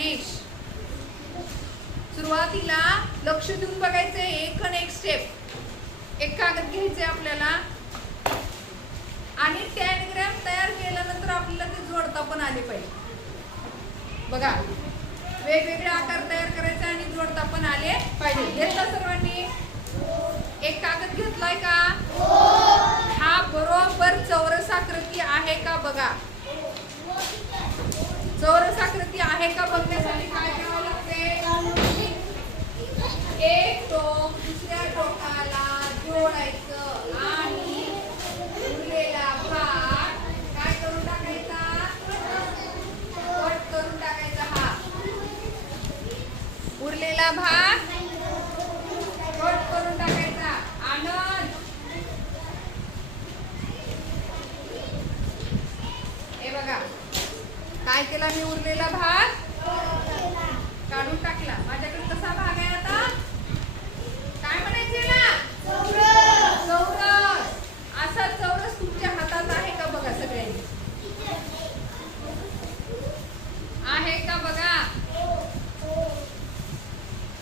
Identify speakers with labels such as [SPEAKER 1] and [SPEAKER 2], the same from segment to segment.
[SPEAKER 1] गणेश सुरुवातीला लक्ष देऊन बघायचंय एक आणि एक स्टेप एक कागद घ्यायचंय आपल्याला. आणि टॅनग्रॅम तयार केल्यानंतर आपल्याला ते जोडता पण आले पाहिजे. बघा वेगवेगळे आकार तयार करायचे आणि जोडता पण आले पाहिजे. घेतला सर्वांनी? एक कागद घेतलाय का हा बरोबर चौरस आकृती आहे का बघा चौरस आकृती आहे का बघण्यासाठी काय करावं लागते एक टोक दुसऱ्या टोकाला जोडायचं आणि उरलेला भाग काय करून टाकायचा कट करून टाकायचा हा उरलेला भाग कट करून टाकायचा आनंद हे बघा काय केला मी उरलेला भाग काढून टाकला माझ्याकडे कसा भाग आहे आता काय म्हणायचे ना चौरस असा चौरस तुमच्या हातात आहे का बघा सगळ्यांनी आहे का बघा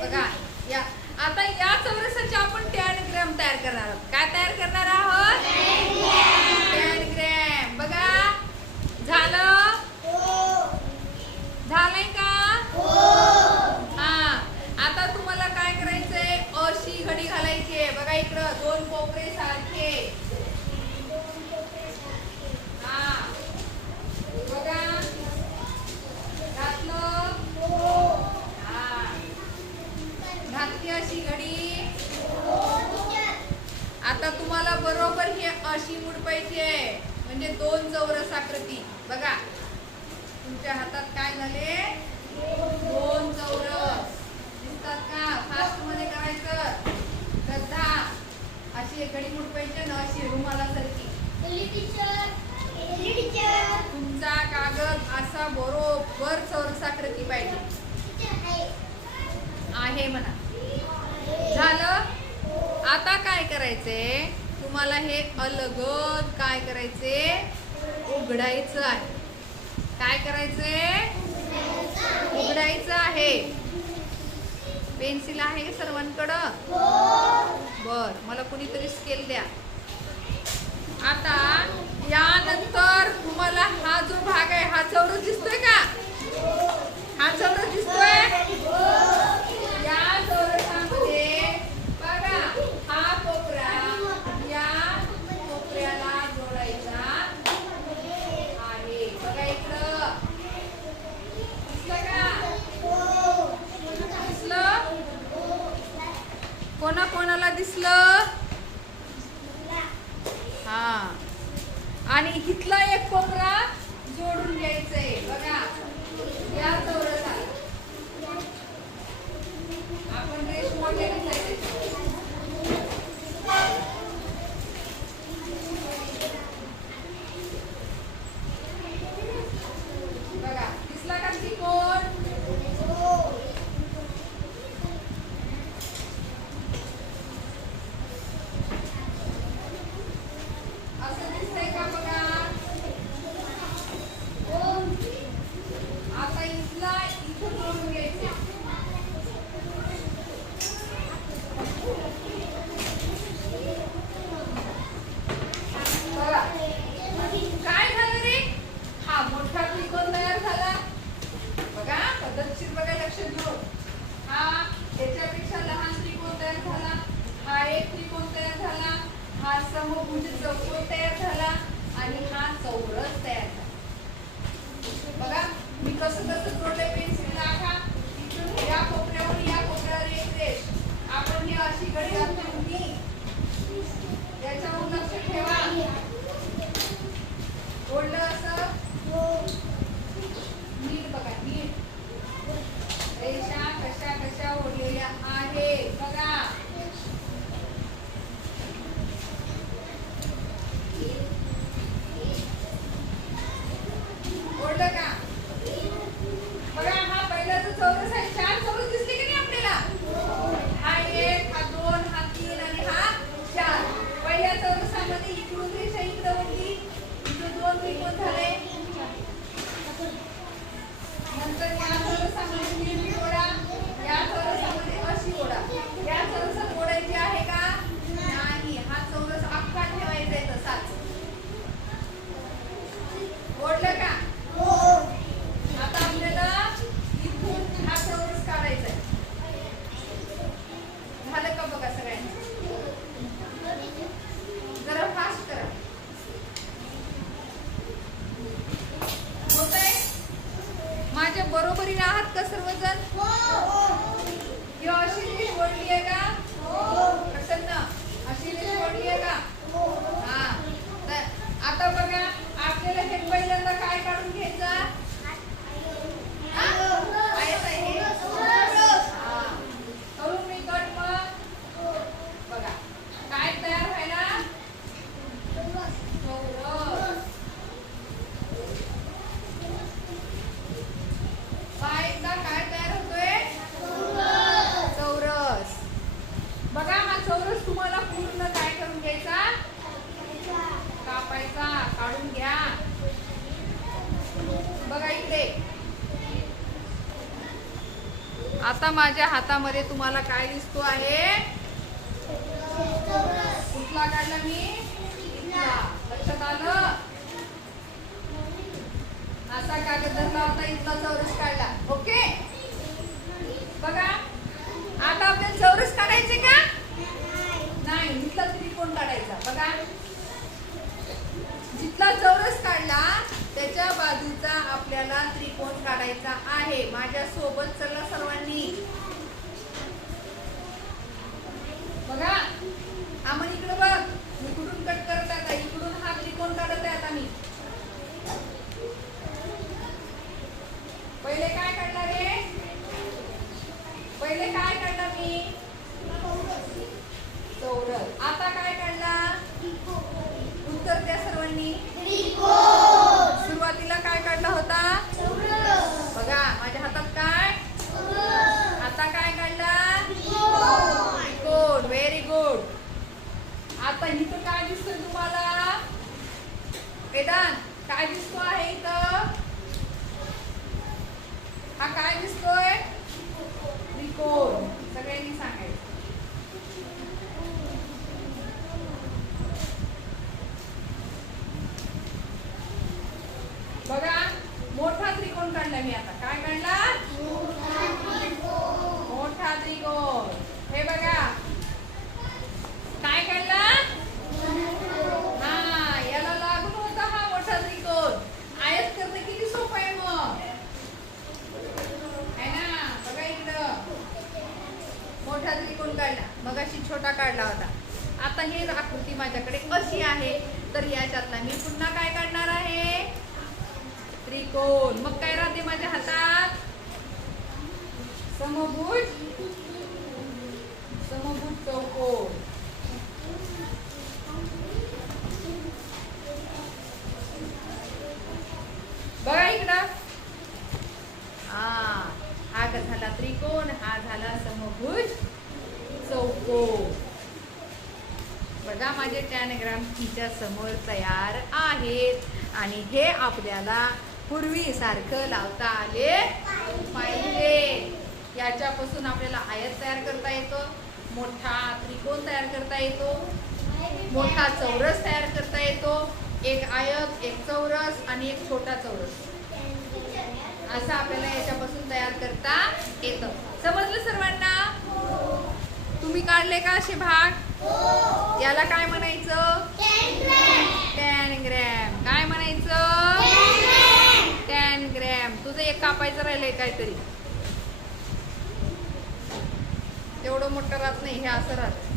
[SPEAKER 1] बघा या आता या चौरसाचे आपण टॅनग्रॅम तयार करणार आहोत काय तयार करणार आहोत टॅनग्रॅम बघा झालं झालंय का हा आता तुम्हाला काय करायचंय अशी घडी घालायची आहे बघा इकडं दोन कोपरे सारखे हा बघा घातलं हा घातली अशी घडी आता तुम्हाला बरोबर ही अशी मुडपायची आहे. म्हणजे दोन चौरस आकृती. बघा. तुमच्या हातात काय झाले? दोन चौरस. दिसतात का? फास्टमध्ये करायचं. श्रद्धा अशी एक घडी मुडपायची ना अशी रुमाला सारखी. तुमचा कागद असा बरोबर चौरस आकृती पाहिजे. आहे. म्हणा. झालं? आता काय करायचे तुम्हाला हे अलगद काय करायचे? उघडायचं आहे. काय करायचंय उघडायचं आहे. पेन्सिल आहे सर्वांकडं? बर मला कुणीतरी स्केल द्या. आता यानंतर तुम्हाला हा जो भाग आहे हा चौरस दिसतोय का? हा चौरस दिसतोय या चौरसामध्ये बघा हा कोपरा या कोपऱ्याला जोडायचा आहे बघा इकडं दिसलं का दिसलं कोणा कोणाला दिसलं हा आणि इथला एक कोपरा जोडून घ्यायचंय. बघा या चौरसाला. आपण रेश मोठे Então, se você tá for आता माझ्या हातामध्ये तुम्हाला काय दिसतो आहे? कुठला काढला मी? लक्षात आलं? असा कागद धरला होता इथला चौरस काढला. ओके? बघा. आता आपल्याला चौरस काढायचे का? नाही इथला त्रिकोण काढायचा. बघा. जिथला चौरस काढला त्याच्या बाजूचा आपल्याला त्रिकोण काढायचा आहे. माझ्या सोबत चला सर्वांनी. बघा. आम्हाला इकडे बघ मी कुठून कट करत आहे आता इकडून हा त्रिकोण काढत आहे आता मी पहिले काय काढला रे पहिले काय काढला मी चौरस आता काय काढला उत्तर द्या सर्वांनी सुरुवातीला काय काढला होता बघा माझ्या हातात काय आता काय काढला गुड व्हेरी गुड आता इथं काय दिसतोय तुम्हाला वेदांत काय दिसतो आहे इथं? हा काय दिसतोय? त्रिकोण. सगळ्यांनी सांगायचं. बघा मोठा त्रिकोण काढला मी आता. काय काढला? मोठा त्रिकोण. हे बघा काय काढला हा याला लागून होता हा मोठा त्रिकोण आयत करणं किती सोपं आहे मग है ना बघा इकडं मोठा त्रिकोण काढला. मग अशी छोटा काढला होता. आता हे आकृती माझ्याकडे अशी आहे. तर याच्यातला मी पुन्हा काय काढणार आहे? त्रिकोण. मग काय राहते माझ्या हातात? समभुज? समभुज चौकोन बघा इकडं हा हा का झाला त्रिकोण हा झाला समभुज चौकोन बघा माझे टॅनग्राम तिच्या समोर तयार आहेत. आणि हे आपल्याला पूर्वीसारखं लावता आले पाहिजे. याच्यापासून आपल्याला आयत तयार करता येतो मोठा त्रिकोण तयार करता येतो मोठा चौरस तयार करता येतो एक आयत एक चौरस आणि एक छोटा चौरस. असं आपल्याला याच्यापासून तयार करता येतं. समजलं सर्वांना? तुम्ही काढले का असे भाग? याला काय म्हणायचं? टॅन ग्रॅम काय म्हणायचं? टॅन ग्रॅम तुझं एक कापायचं राहिलंय काहीतरी. तेवढं मोठं राहत नाही हे असं राहत.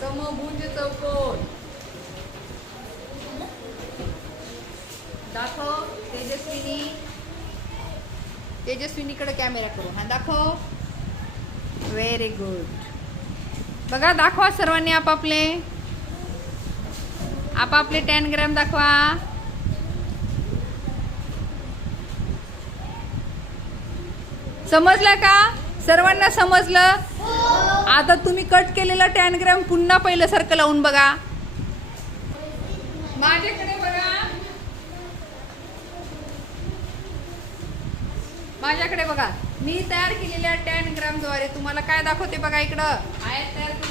[SPEAKER 1] समभुज चौकोन. दाखव तेजस्विनी. तेजस्विनीकडे कॅमेरा करू हा दाखव. व्हेरी गुड बघा दाखवा सर्वांनी आपापले. आपापले टेन ग्रॅम दाखवा. समजलं का? सर्वांना समजलं? आता तुम्ही कट केलेला टेन ग्रॅम पुन्हा पहिल्यासारखं लावून बघा. माझ्याकडे बघा. माझ्याकडे बघा. मी तयार केलेल्या टेन द्वारे तुम्हाला काय दाखवते बघा इकडं. आयत तयार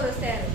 [SPEAKER 1] ఎవరు